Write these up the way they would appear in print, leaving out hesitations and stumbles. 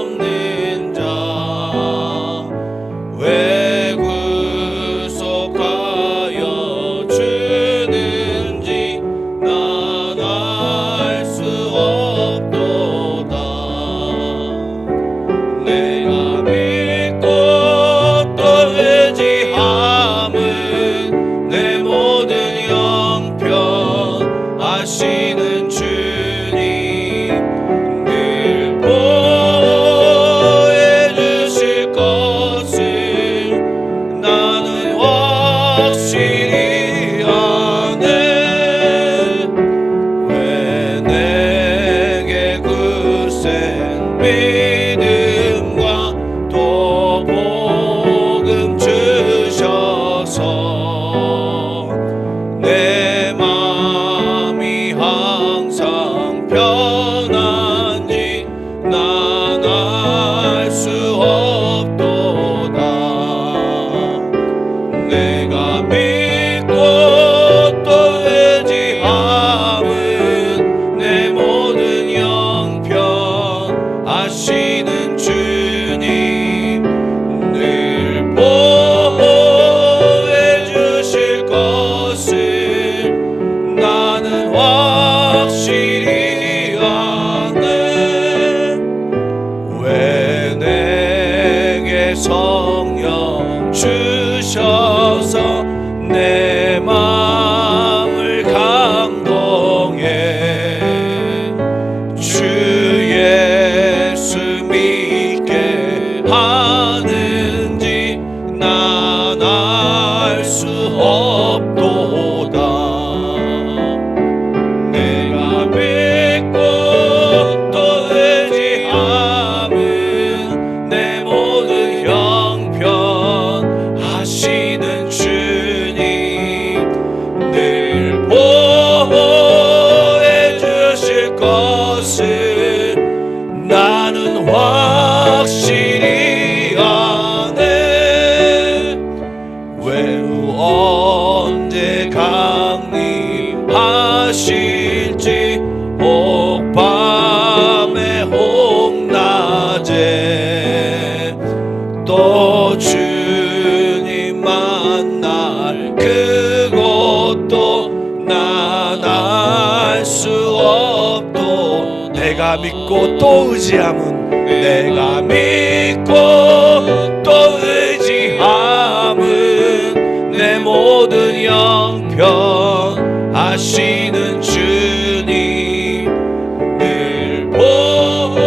쓸데없는 자 왜 구속하여 주는지 난 알 수 없도다. 내가 믿고 또 의지함은 내 모든 형편 아시는 주님 늘 보호해 주실 것을 나는 확실히 아네. 왜 내게 굳센 믿음과 또 복음 주셔서 내 마음이 항상 편한지 난 알 수 없도다. 내가 믿고 또 의지함은 내 모든 형편 아시는 주님 늘 보호해 주실 것을 나는 확실히 아네. 왜 내게 성령 주셔서 내 마음을 감동해 주 예수 믿게 하는지 난 알 수 없도다. 내가 믿고 또 의지함은 내 모든 형편 아시는 주님 늘 보호해 주실 것을 나는 확실히 아네. 외우 언제 강림하실지 혹 밤에 혹 낮에 또 주님 만날 그것도 난 알 수 없도. 내가 믿고 또 의지함은 내가 믿고 또 의지함은 내 모든 형편 아시는 주님 늘 보호해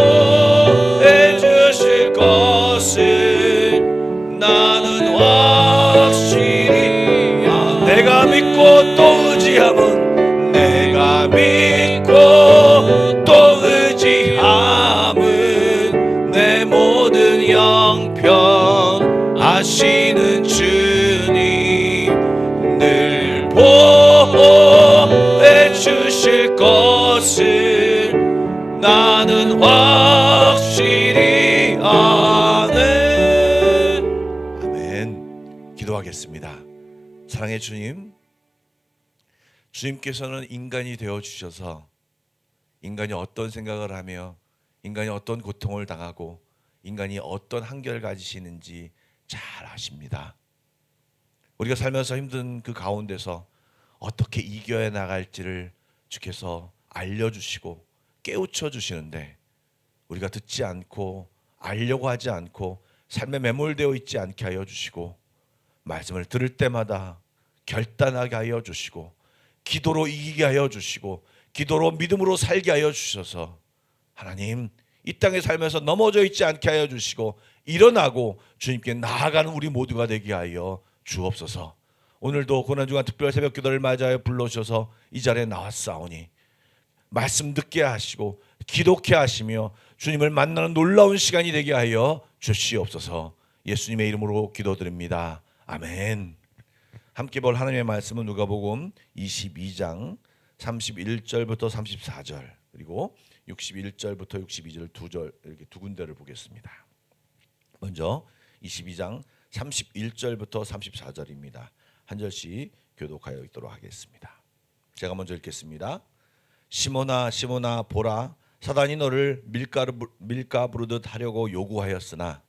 주실 것을 나는 확실히 내가 믿고 또 의지함은 내가 믿고 또 의지함은 내 모든 형편 아시는 주님 늘 보호해 주실 것을 나는 확실히 아네. 아멘. 기도하겠습니다. 사랑의 주님, 주님께서는 인간이 되어주셔서 인간이 어떤 생각을 하며 인간이 어떤 고통을 당하고 인간이 어떤 한계를 가지시는지 잘 아십니다. 우리가 살면서 힘든 그 가운데서 어떻게 이겨야 나갈지를 주께서 알려주시고 깨우쳐 주시는데 우리가 듣지 않고 알려고 하지 않고 삶에 매몰되어 있지 않게 하여 주시고 말씀을 들을 때마다 결단하게 하여 주시고 기도로 이기게 하여 주시고 기도로 믿음으로 살게 하여 주셔서 하나님 이 땅에 살면서 넘어져 있지 않게 하여 주시고 일어나고 주님께 나아가는 우리 모두가 되게 하여 주옵소서. 오늘도 고난주간 특별 새벽 기도를 맞이하여 불러주셔서 이 자리에 나왔사오니 말씀 듣게 하시고 기도케 하시며 주님을 만나는 놀라운 시간이 되게 하여 주시옵소서. 예수님의 이름으로 기도드립니다. 아멘. 함께 볼 하나님의 말씀은 누가복음 22장 31절부터 34절 그리고 61절부터 62절 이렇게 두 군데를 보겠습니다. 먼저 22장 31절부터 34절입니다. 한 절씩 교독하여 읽도록 하겠습니다. 제가 먼저 읽겠습니다. 시몬아 시몬아 보라 사단이 너를 밀가 부르듯 하려고 요구하였으나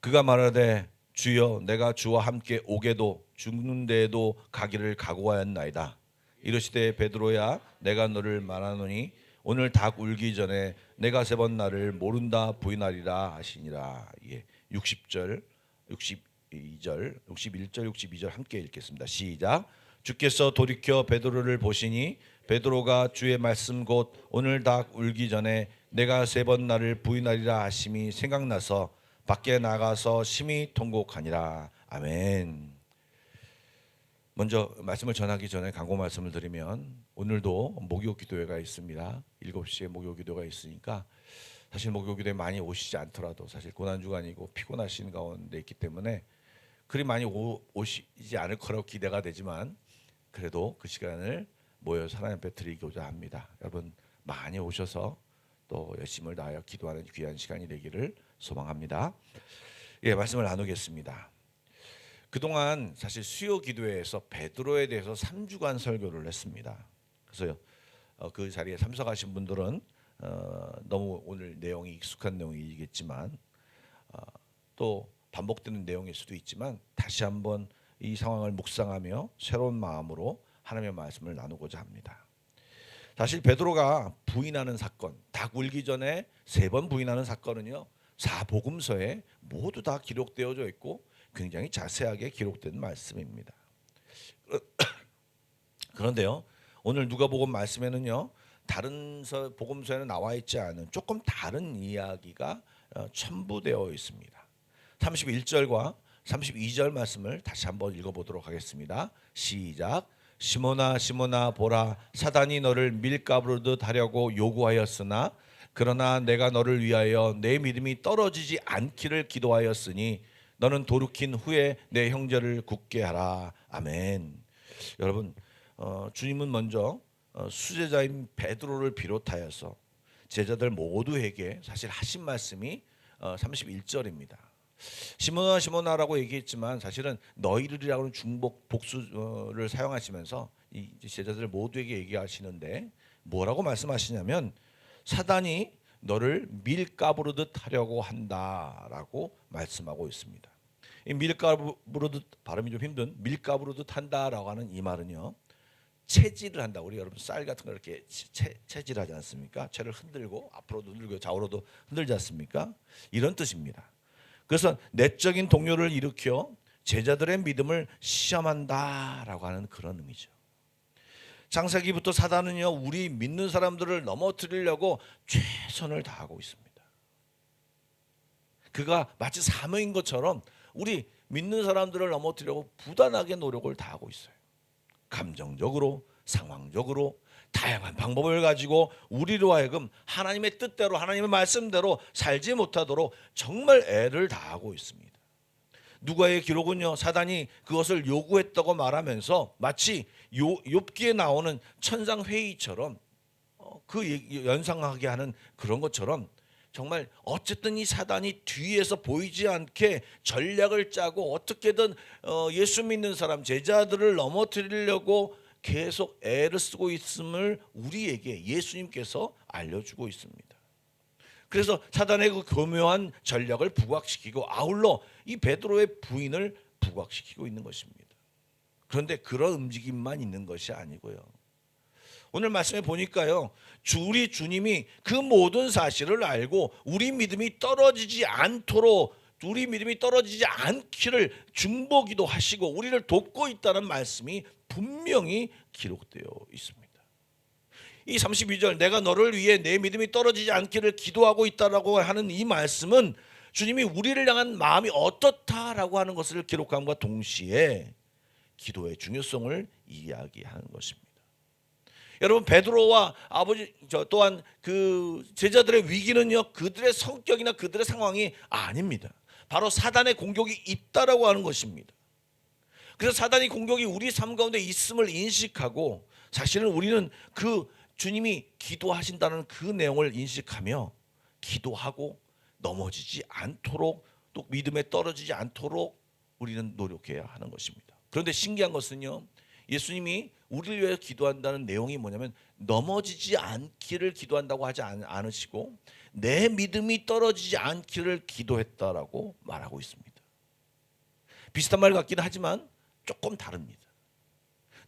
그가 말하되 주여 내가 주와 함께 오게도 죽는 데에도 가기를 각오하였나이다. 이르시되 베드로야 내가 너를 말하노니 오늘 닭 울기 전에 내가 세 번 나를 모른다 부인하리라 하시니라. 예. 60절 62절 61절 62절 함께 읽겠습니다. 시작. 주께서 돌이켜 베드로를 보시니 베드로가 주의 말씀 곧 오늘 닭 울기 전에 내가 세 번 나를 부인하리라 하심이 생각나서 밖에 나가서 심히 통곡하니라. 아멘. 먼저 말씀을 전하기 전에 광고 말씀을 드리면 오늘도 목요 기도회가 있습니다. 7시에 목요 기도가 있으니까 사실 목요 기도에 많이 오시지 않더라도 사실 고난주간이고 피곤하신 가운데 있기 때문에 그리 많이 오시지 않을 거라고 기대가 되지만 그래도 그 시간을 모여 하나님 앞에 드리고자 합니다. 여러분 많이 오셔서 또 열심을 다하여 기도하는 귀한 시간이 되기를 소망합니다. 예, 말씀을 나누겠습니다. 그동안 사실 수요 기도회에서 베드로에 대해서 3주간 설교를 했습니다. 그래서 그 자리에 참석하신 분들은 너무 오늘 내용이 익숙한 내용이겠지만 또 반복되는 내용일 수도 있지만 다시 한번 이 상황을 묵상하며 새로운 마음으로 하나님의 말씀을 나누고자 합니다. 사실 베드로가 부인하는 사건, 닭 울기 전에 3번 부인하는 사건은요, 사복음서에 모두 다 기록되어져 있고 굉장히 자세하게 기록된 말씀입니다. 그런데요, 오늘 누가복음 말씀에는요, 다른 복음서에는 나와 있지 않은 조금 다른 이야기가 첨부되어 있습니다. 31절과 32절 말씀을 다시 한번 읽어보도록 하겠습니다. 시작. 시몬아 시몬아 보라 사단이 너를 밀가부르듯 하려고 요구하였으나 그러나 내가 너를 위하여 내 믿음이 떨어지지 않기를 기도하였으니 너는 돌이킨 후에 내 형제를 굳게 하라. 아멘. 여러분 주님은 먼저 수제자인 베드로를 비롯하여서 제자들 모두에게 사실 하신 말씀이 31절입니다. 시몬아 시몬아라고 얘기했지만 사실은 너희들이라고 하는 중복 복수를 사용하시면서 이 제자들 모두에게 얘기하시는데 뭐라고 말씀하시냐면 사단이 너를 밀가부르듯 하려고 한다라고 말씀하고 있습니다. 이 밀가부르듯 발음이 좀 힘든 밀가부르듯 한다라고 하는 이 말은요, 체질을 한다. 우리 여러분 쌀 같은 거 이렇게 체질하지 않습니까? 채를 흔들고 앞으로도 흔들고 좌우로도 흔들지 않습니까? 이런 뜻입니다. 그래서 내적인 동요를 일으켜 제자들의 믿음을 시험한다라고 하는 그런 의미죠. 창세기부터 사단은요, 우리 믿는 사람들을 넘어뜨리려고 최선을 다하고 있습니다. 그가 마치 사명인 것처럼 우리 믿는 사람들을 넘어뜨리려고 부단하게 노력을 다하고 있어요. 감정적으로, 상황적으로 다양한 방법을 가지고 우리로 하여금 하나님의 뜻대로 하나님의 말씀대로 살지 못하도록 정말 애를 다하고 있습니다. 누가의 기록은요, 사단이 그것을 요구했다고 말하면서 마치 욥기에 나오는 천상회의처럼 그 연상하게 하는 그런 것처럼 정말 어쨌든 이 사단이 뒤에서 보이지 않게 전략을 짜고 어떻게든 예수 믿는 사람 제자들을 넘어뜨리려고 계속 애를 쓰고 있음을 우리에게 예수님께서 알려주고 있습니다. 그래서 사단의 그 교묘한 전략을 부각시키고 아울러 이 베드로의 부인을 부각시키고 있는 것입니다. 그런데 그런 움직임만 있는 것이 아니고요. 오늘 말씀에 보니까요, 우리 주님이 그 모든 사실을 알고 우리 믿음이 떨어지지 않도록 우리 믿음이 떨어지지 않기를 중보기도 하시고 우리를 돕고 있다는 말씀이 분명히 기록되어 있습니다. 이 32절 내가 너를 위해 내 믿음이 떨어지지 않기를 기도하고 있다라고 하는 이 말씀은 주님이 우리를 향한 마음이 어떻다라고 하는 것을 기록함과 동시에 기도의 중요성을 이야기하는 것입니다. 여러분 베드로와 아버지 또한 그 제자들의 위기는요, 그들의 성격이나 그들의 상황이 아닙니다. 바로 사단의 공격이 있다라고 하는 것입니다. 그래서 사단의 공격이 우리 삶 가운데 있음을 인식하고 사실은 우리는 그 주님이 기도하신다는 그 내용을 인식하며 기도하고 넘어지지 않도록 또 믿음에 떨어지지 않도록 우리는 노력해야 하는 것입니다. 그런데 신기한 것은요, 예수님이 우리를 위해 기도한다는 내용이 뭐냐면 넘어지지 않기를 기도한다고 하지 않으시고 내 믿음이 떨어지지 않기를 기도했다라고 말하고 있습니다. 비슷한 말 같기는 하지만 조금 다릅니다.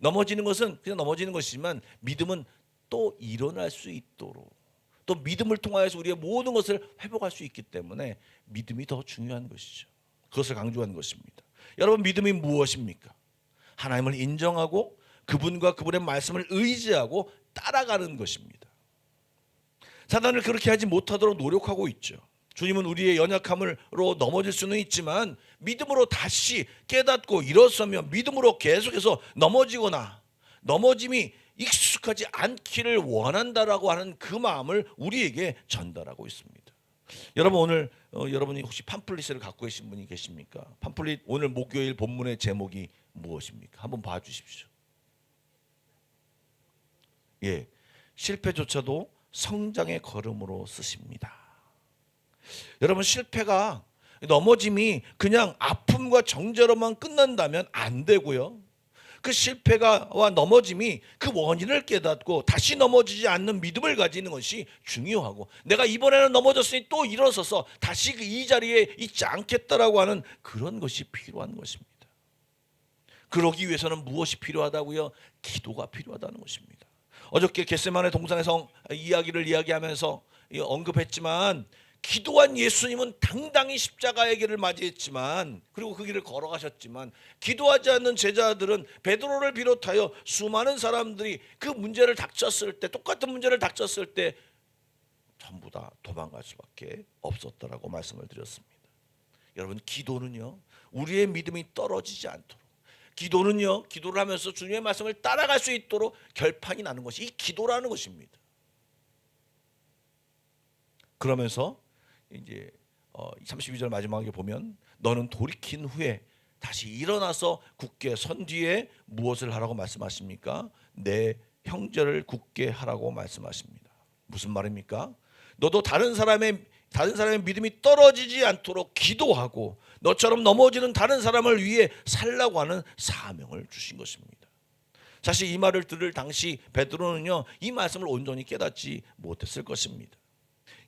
넘어지는 것은 그냥 넘어지는 것이지만 믿음은 또 일어날 수 있도록, 또 믿음을 통하여서 우리의 모든 것을 회복할 수 있기 때문에 믿음이 더 중요한 것이죠. 그것을 강조하는 것입니다. 여러분, 믿음이 무엇입니까? 하나님을 인정하고 그분과 그분의 말씀을 의지하고 따라가는 것입니다. 사단을 그렇게 하지 못하도록 노력하고 있죠. 주님은 우리의 연약함으로 넘어질 수는 있지만 믿음으로 다시 깨닫고 일어서면 믿음으로 계속해서 넘어지거나 넘어짐이 익숙하지 않기를 원한다라고 하는 그 마음을 우리에게 전달하고 있습니다. 여러분, 오늘 여러분이 혹시 팜플릿을 갖고 계신 분이 계십니까? 팜플릿 오늘 목요일 본문의 제목이 무엇입니까? 한번 봐주십시오. 예, 실패조차도 성장의 걸음으로 쓰십니다. 여러분, 실패가, 넘어짐이 그냥 아픔과 정죄로만 끝난다면 안 되고요. 그 실패가와 넘어짐이 그 원인을 깨닫고 다시 넘어지지 않는 믿음을 가지는 것이 중요하고, 내가 이번에는 넘어졌으니 또 일어서서 다시 이 자리에 있지 않겠다라고 하는 그런 것이 필요한 것입니다. 그러기 위해서는 무엇이 필요하다고요? 기도가 필요하다는 것입니다. 어저께 겟세마네 동산에서 이야기를 이야기하면서 언급했지만, 기도한 예수님은 당당히 십자가의 길을 맞이했지만, 그리고 그 길을 걸어가셨지만, 기도하지 않는 제자들은 베드로를 비롯하여 수많은 사람들이 그 문제를 닥쳤을 때, 똑같은 문제를 닥쳤을 때 전부 다 도망갈 수밖에 없었다라고 말씀을 드렸습니다. 여러분, 기도는요, 우리의 믿음이 떨어지지 않도록, 기도는요, 기도를 하면서 주님의 말씀을 따라갈 수 있도록 결판이 나는 것이 이 기도라는 것입니다. 그러면서 이제 32절 마지막에 보면, 너는 돌이킨 후에 다시 일어나서 굳게 선 뒤에 무엇을 하라고 말씀하십니까? 내 형제를 굳게 하라고 말씀하십니다. 무슨 말입니까? 너도 다른 사람의 믿음이 떨어지지 않도록 기도하고 너처럼 넘어지는 다른 사람을 위해 살라고 하는 사명을 주신 것입니다. 사실 이 말을 들을 당시 베드로는요, 이 말씀을 온전히 깨닫지 못했을 것입니다.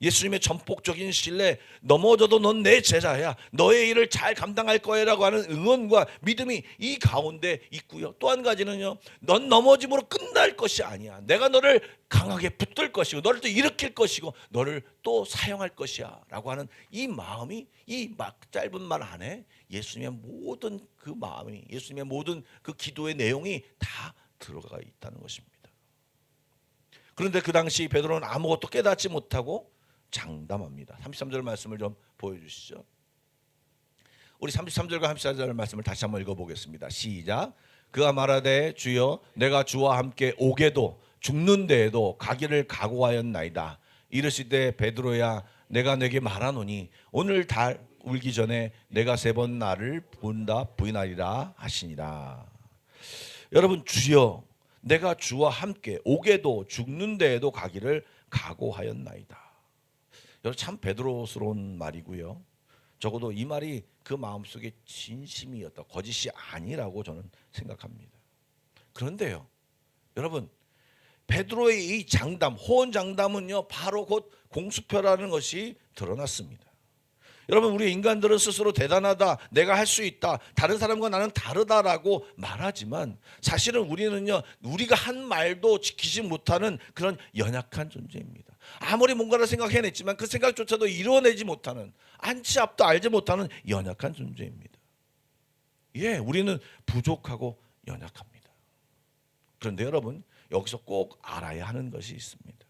예수님의 전폭적인 신뢰, 넘어져도 넌 내 제자야, 너의 일을 잘 감당할 거야라고 하는 응원과 믿음이 이 가운데 있고요. 또 한 가지는요, 넌 넘어짐으로 끝날 것이 아니야. 내가 너를 강하게 붙들 것이고 너를 또 일으킬 것이고 너를 또 사용할 것이야 라고 하는 이 마음이, 이 짧은 말 안에 예수님의 모든 그 마음이, 예수님의 모든 그 기도의 내용이 다 들어가 있다는 것입니다. 그런데 그 당시 베드로는 아무것도 깨닫지 못하고 장담합니다. 33절 말씀을 좀 보여주시죠. 우리 33절과 34절 말씀을 다시 한번 읽어보겠습니다. 시작. 그가 말하되 주여 내가 주와 함께 오게도 죽는 데에도 가기를 각오하였나이다. 이르시되 베드로야 내가 네게 말하노니 오늘 달 울기 전에 내가 3번 나를 부인하리라 하시니라. 여러분, 주여 내가 주와 함께 오게도 죽는 데에도 가기를 각오하였나이다. 여러분, 참 베드로스러운 말이고요. 적어도 이 말이 그 마음속에 진심이었다, 거짓이 아니라고 저는 생각합니다. 그런데요, 여러분, 베드로의 이 장담, 호언장담은요, 바로 곧 공수표라는 것이 드러났습니다. 여러분, 우리 인간들은 스스로 대단하다, 내가 할 수 있다, 다른 사람과 나는 다르다라고 말하지만 사실은 우리는요, 우리가 한 말도 지키지 못하는 그런 연약한 존재입니다. 아무리 뭔가를 생각해냈지만 그 생각조차도 이루어내지 못하는, 안치 앞도 알지 못하는 연약한 존재입니다. 예, 우리는 부족하고 연약합니다. 그런데 여러분, 여기서 꼭 알아야 하는 것이 있습니다.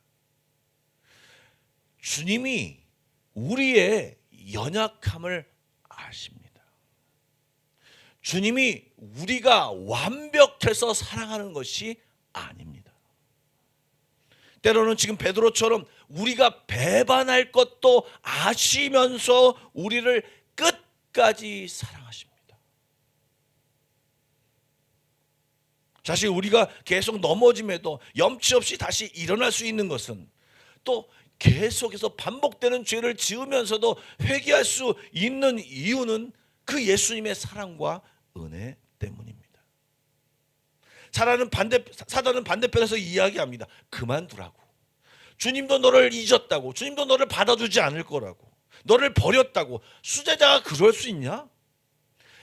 주님이 우리의 연약함을 아십니다. 주님이 우리가 완벽해서 사랑하는 것이 아닙니다. 때로는 지금 베드로처럼 우리가 배반할 것도 아시면서 우리를 끝까지 사랑하십니다. 사실 우리가 계속 넘어짐에도 염치 없이 다시 일어날 수 있는 것은, 또 계속해서 반복되는 죄를 지으면서도 회개할 수 있는 이유는 그 예수님의 사랑과 은혜 때문입니다. 사단은 반대편에서 이야기합니다. 그만두라고. 주님도 너를 잊었다고. 주님도 너를 받아주지 않을 거라고. 너를 버렸다고. 수제자가 그럴 수 있냐?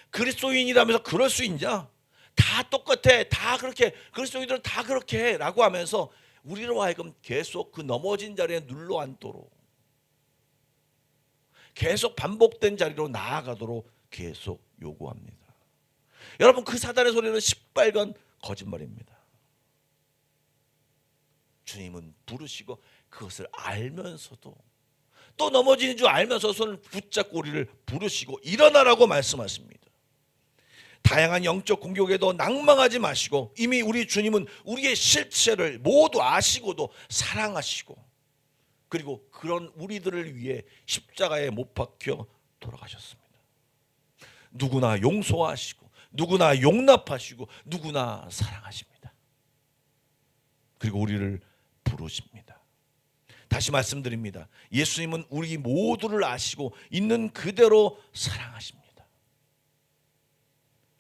그리스도인이라면서 그럴 수 있냐? 다 똑같아. 다 그렇게. 그리스도인들은 다 그렇게 해. 라고 하면서 우리로 하여금 계속 그 넘어진 자리에 눌러 앉도록, 계속 반복된 자리로 나아가도록 계속 요구합니다. 여러분, 그 사단의 소리는 시뻘건 거짓말입니다. 주님은 부르시고 그것을 알면서도, 또 넘어지는 줄 알면서 손을 붙잡고 우리를 부르시고 일어나라고 말씀하십니다. 다양한 영적 공격에도 낭망하지 마시고, 이미 우리 주님은 우리의 실체를 모두 아시고도 사랑하시고, 그리고 그런 우리들을 위해 십자가에 못 박혀 돌아가셨습니다. 누구나 용서하시고, 누구나 용납하시고, 누구나 사랑하십니다. 그리고 우리를 부르십니다. 다시 말씀드립니다. 예수님은 우리 모두를 아시고 있는 그대로 사랑하십니다.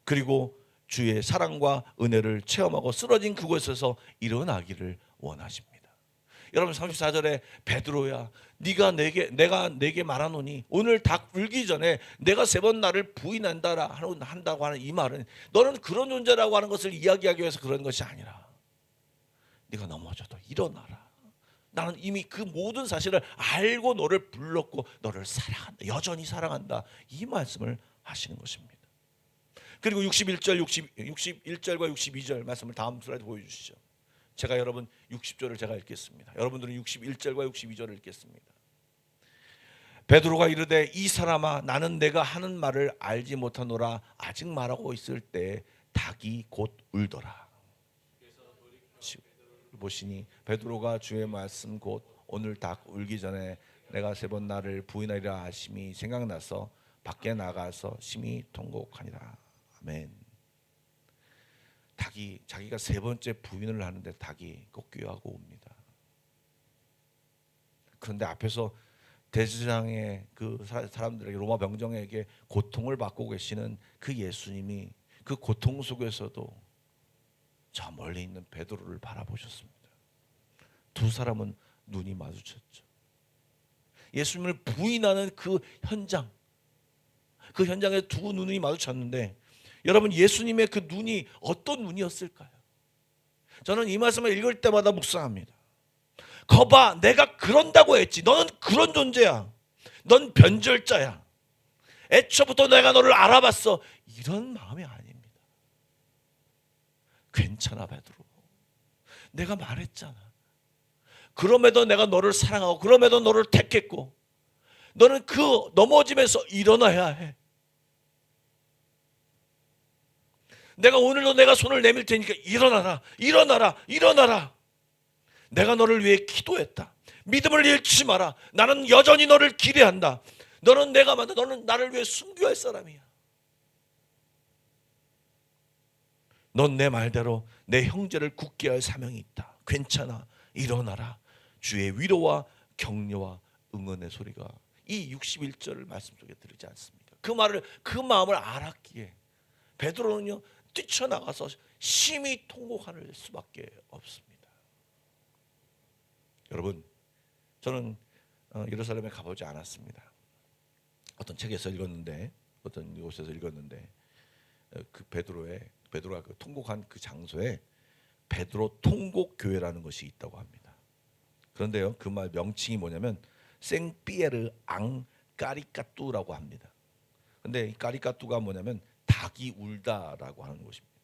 그리고 주의 사랑과 은혜를 체험하고 쓰러진 그곳에서 일어나기를 원하십니다. 여러분, 34절에 베드로야, 내가 내게 말하노니 오늘 닭 울기 전에 내가 3번 나를 한다고 하는 이 말은, 너는 그런 존재라고 하는 것을 이야기하기 위해서 그런 것이 아니라, 네가 넘어져도 일어나라. 나는 이미 그 모든 사실을 알고 너를 불렀고 너를 사랑한다. 여전히 사랑한다. 이 말씀을 하시는 것입니다. 그리고 61절과 62절 말씀을 다음 슬라이드 보여주시죠. 제가 여러분 60절을 제가 읽겠습니다. 여러분들은 61절과 62절을 읽겠습니다. 베드로가 이르되 이 사람아, 나는 내가 하는 말을 알지 못하노라. 아직 말하고 있을 때 닭이 곧 울더라. 보시니 베드로가 주의 말씀 곧 오늘 닭 울기 전에 내가 3번 나를 부인하리라 하심이 생각나서 밖에 나가서 심히 통곡하니라. 아멘. 닭이 자기가 3번째 부인을 하는데 닭이 꼭 귀하고 옵니다. 그런데 앞에서 대제사장의 그 사람들에게, 로마 병정에게 고통을 받고 계시는 그 예수님이 그 고통 속에서도 저 멀리 있는 베드로를 바라보셨습니다. 두 사람은 눈이 마주쳤죠. 예수님을 부인하는 그 현장에 두 눈이 마주쳤는데, 여러분, 예수님의 그 눈이 어떤 눈이었을까요? 저는 이 말씀을 읽을 때마다 묵상합니다. 거봐, 내가 그런다고 했지. 너는 그런 존재야. 넌 변절자야. 애초부터 내가 너를 알아봤어. 이런 마음이 아닙니다. 괜찮아 베드로, 내가 말했잖아. 그럼에도 내가 너를 사랑하고, 그럼에도 너를 택했고, 너는 그 넘어짐에서 일어나야 해. 내가 오늘도 내가 손을 내밀 테니까 일어나라, 일어나라, 일어나라. 내가 너를 위해 기도했다. 믿음을 잃지 마라. 나는 여전히 너를 기대한다. 너는 너는 나를 위해 순교할 사람이야. 넌 내 말대로 내 형제를 굳게 할 사명이 있다. 괜찮아, 일어나라. 주의 위로와 격려와 응원의 소리가 이 61절 말씀 속에 들리지 않습니까? 그 마음을 알았기에 베드로는요, 뛰쳐나가서 심히 통곡할 수밖에 없습니다. 여러분, 저는 예루살렘에 가보지 않았습니다. 어떤 책에서 읽었는데, 어떤 곳에서 읽었는데, 그 베드로가 그 통곡한 그 장소에 베드로 통곡 교회라는 것이 있다고 합니다. 그런데요, 그 말 명칭이 뭐냐면 생피에르 앙 까리까뚜라고 합니다. 근데 이 까리까뚜가 뭐냐면 닭이 울다라고 하는 것입니다.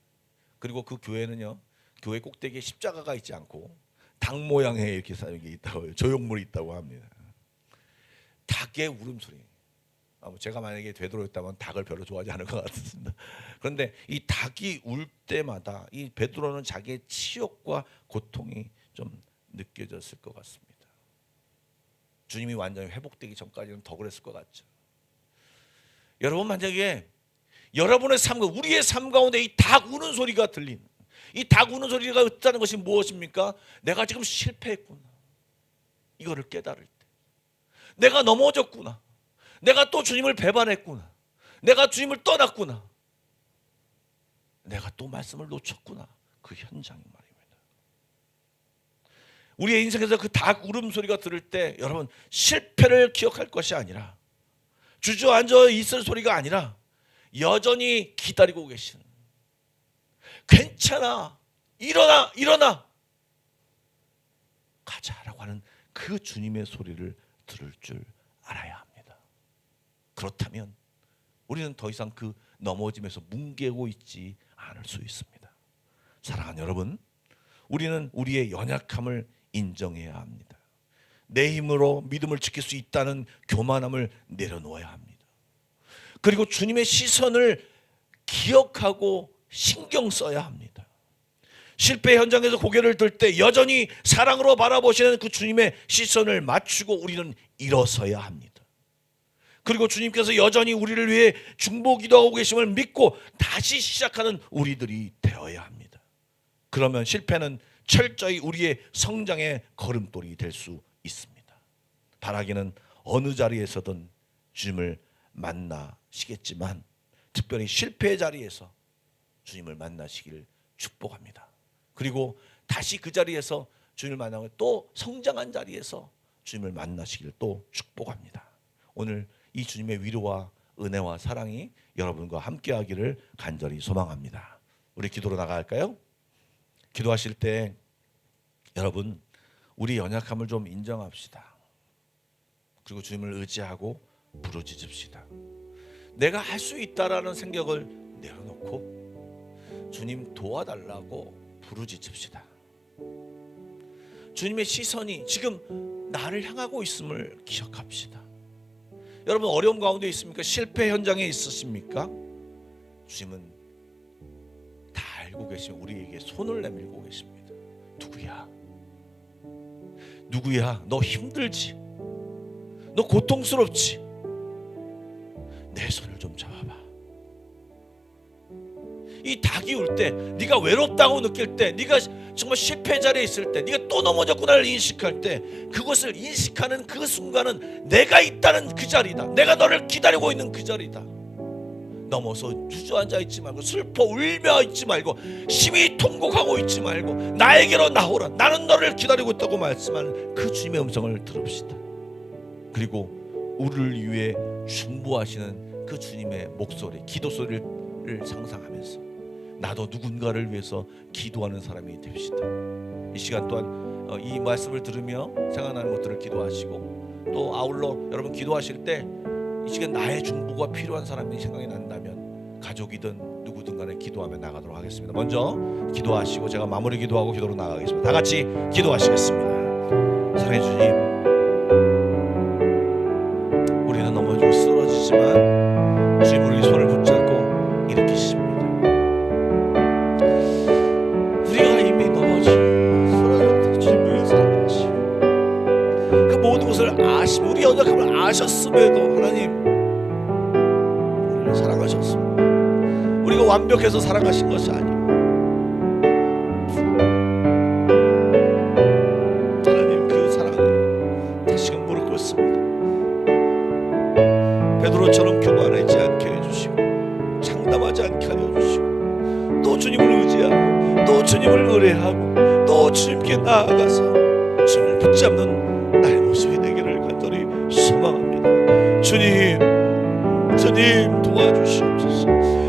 그리고 그 교회는요, 교회 꼭대기에 십자가가 있지 않고 닭 모양의 이렇게 있다고, 조형물이 있다고 합니다. 닭의 울음소리. 제가 만약에 베드로였다면 닭을 별로 좋아하지 않을 것 같습니다. 그런데 이 닭이 울 때마다 이 베드로는 자기의 치욕과 고통이 좀 느껴졌을 것 같습니다. 주님이 완전히 회복되기 전까지는 더 그랬을 것 같죠. 여러분, 만약에 여러분의 삶, 우리의 삶 가운데 이 닭 우는 소리가 들리는, 이 닭 우는 소리가 있다는 것이 무엇입니까? 내가 지금 실패했구나. 이거를 깨달을 때, 내가 넘어졌구나. 내가 또 주님을 배반했구나. 내가 주님을 떠났구나. 내가 또 말씀을 놓쳤구나. 그 현장이 말입니다. 우리의 인생에서 그 닭 울음소리가 들을 때 여러분 실패를 기억할 것이 아니라 주저앉아 있을 소리가 아니라 여전히 기다리고 계시는, 괜찮아, 일어나, 일어나, 가자라고 하는 그 주님의 소리를 들을 줄 알아야 합니다. 그렇다면 우리는 더 이상 그 넘어짐에서 뭉개고 있지 않을 수 있습니다. 사랑하는 여러분, 우리는 우리의 연약함을 인정해야 합니다. 내 힘으로 믿음을 지킬 수 있다는 교만함을 내려놓아야 합니다. 그리고 주님의 시선을 기억하고 신경 써야 합니다. 실패 현장에서 고개를 들 때 여전히 사랑으로 바라보시는 그 주님의 시선을 맞추고 우리는 일어서야 합니다. 그리고 주님께서 여전히 우리를 위해 중보기도하고 계심을 믿고 다시 시작하는 우리들이 되어야 합니다. 그러면 실패는 철저히 우리의 성장의 걸음돌이 될 수 있습니다. 바라기는 어느 자리에서든 주님을 만나시겠지만 특별히 실패의 자리에서 주님을 만나시기를 축복합니다. 그리고 다시 그 자리에서 주님을 만나고 또 성장한 자리에서 주님을 만나시기를 또 축복합니다. 오늘 이 주님의 위로와 은혜와 사랑이 여러분과 함께하기를 간절히 소망합니다. 우리 기도로 나갈까요? 기도하실 때 여러분 우리 연약함을 좀 인정합시다. 그리고 주님을 의지하고 부르짖읍시다. 내가 할 수 있다라는 생각을 내려놓고 주님 도와달라고 부르짖읍시다. 주님의 시선이 지금 나를 향하고 있음을 기억합시다. 여러분 어려움 가운데 있습니까? 실패 현장에 있으십니까? 주님은 다 알고 계시며 우리에게 손을 내밀고 계십니다. 누구야? 너 힘들지? 너 고통스럽지? 내 손을 좀 잡아봐. 이 닭이 울 때, 네가 외롭다고 느낄 때, 네가 정말 실패 자리에 있을 때, 네가 또 넘어졌구나를 인식할 때, 그것을 인식하는 그 순간은 내가 있다는 그 자리다. 내가 너를 기다리고 있는 그 자리다. 넘어서 주저앉아 있지 말고, 슬퍼 울며 있지 말고, 심히 통곡하고 있지 말고, 나에게로 나오라. 나는 너를 기다리고 있다고 말씀하는 그 주님의 음성을 들읍시다. 그리고 우리를 위해 중보하시는 그 주님의 목소리, 기도 소리를 상상하면서 나도 누군가를 위해서 기도하는 사람이 됩시다. 이 시간 또한 이 말씀을 들으며 생각나는 것들을 기도하시고, 또 아울러 여러분 기도하실 때 이 시간 나의 중보가 필요한 사람이 생각이 난다면 가족이든 누구든 간에 기도하며 나가도록 하겠습니다. 먼저 기도하시고 제가 마무리 기도하고 기도로 나가겠습니다. 다 같이 기도하시겠습니다. 사랑해 주님, 우리는 넘어지고 쓰러지지만 주님 우리 손을 붙잡고 일으키십니다. 우리가 이미 넘어지고 쓰러졌다 주님 위해서 그 모든 것을 아시고 우리 연약함을 아셨음에도 하나님 우리를 사랑하셨습니다. 우리가 완벽해서 사랑하신 것이 아니고 하나님 그 사랑을 다시금 무릎 꿇습니다. 베드로처럼 교만하지 않게 해주시고 장담하지 않게 하여 주시고 또 주님을 의지하고 또 주님을 의뢰하고 또 주님께 나아가서 주님을 붙잡는 나의 모습이 되기를 간절히 소망합니다. 주님 도와주시옵소서.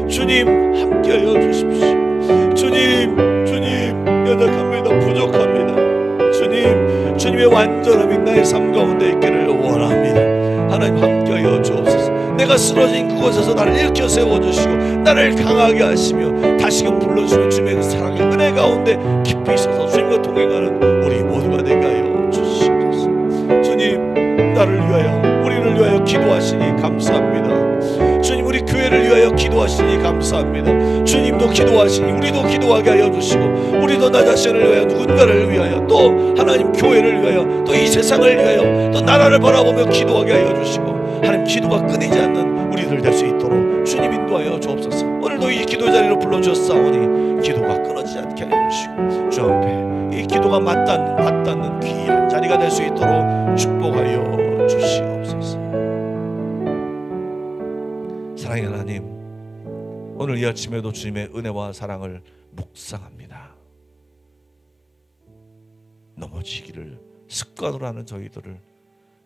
주님 함께하여 주십시오. 주님 연약합니다. 부족합니다. 주님의 완전함이 나의 삶 가운데 있기를 원합니다. 하나님 함께하여 주옵소서. 내가 쓰러진 그곳에서 나를 일으켜 세워주시고 나를 강하게 하시며 다시금 불러주시며 주님의 그 사랑의 은혜 가운데 깊이 있어서 주님과 동행하는 우리 모두가 되게 하여 주시옵소서. 주님 나를 위하여 우리를 위하여 기도하시니 감사합니다. 주님 우리 교회를 위하여 기도하시니 감사합니다. 주님도 기도하시니 우리도 기도하게 하여 주시고 우리도 나 자신을 위하여 누군가를 위하여 또 하나님 교회를 위하여 또 이 세상을 위하여 또 나라를 바라보며 기도하게 하여 주시고 하나님 기도가 끊이지 않는 우리들 될 수 있도록 주님 인도하여 주옵소서. 오늘도 이 기도 자리로 불러주셨사오니 기도가 끊어지지 않게 하여 주시고 주 앞에 이 기도가 맞닿는 귀한 자리가 될 수 있도록 축복하여 주시옵소서. 사랑의 하나님, 오늘 이 아침에도 주님의 은혜와 사랑을 묵상합니다. 넘어지기를 습관으로 하는 저희들을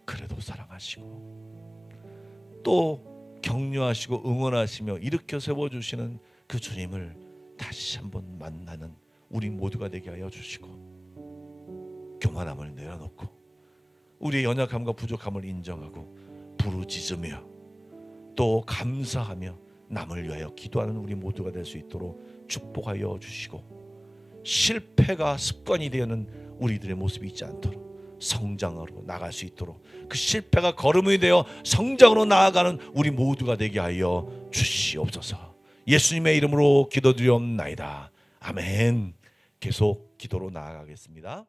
그래도 사랑하시고 또 격려하시고 응원하시며 일으켜 세워주시는 그 주님을 다시 한번 만나는 우리 모두가 되게 하여 주시고 교만함을 내려놓고 우리의 연약함과 부족함을 인정하고 부르짖으며 또 감사하며 남을 위하여 기도하는 우리 모두가 될 수 있도록 축복하여 주시고 실패가 습관이 되는 우리들의 모습이 있지 않도록 성장으로 나갈 수 있도록 그 실패가 걸음이 되어 성장으로 나아가는 우리 모두가 되게 하여 주시옵소서. 예수님의 이름으로 기도드리옵나이다. 아멘. 계속 기도로 나아가겠습니다.